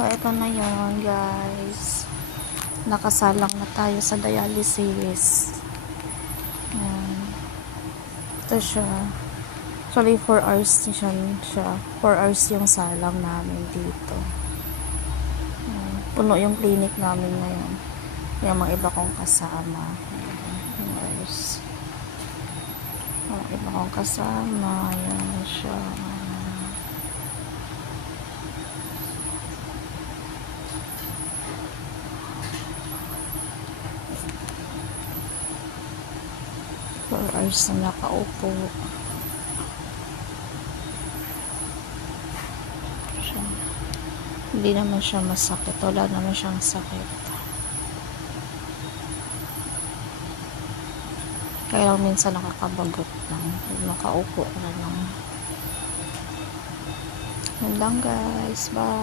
So, ito na yun, guys. Nakasalang na tayo sa dialysis. Ayan. Ito siya. Actually, 4 hours siya. 4 hours yung salang namin dito. Ayan. Puno yung clinic namin ngayon. Yung mga iba kong kasama. Ayan. Nurse. Yung iba kong kasama. Ayan siya. Hours na nakaupo siya. Hindi naman siya masakit, wala naman siyang sakit, kaya lang minsan nakakabagot lang, nakaupo na lang. Yun lang, guys, bye.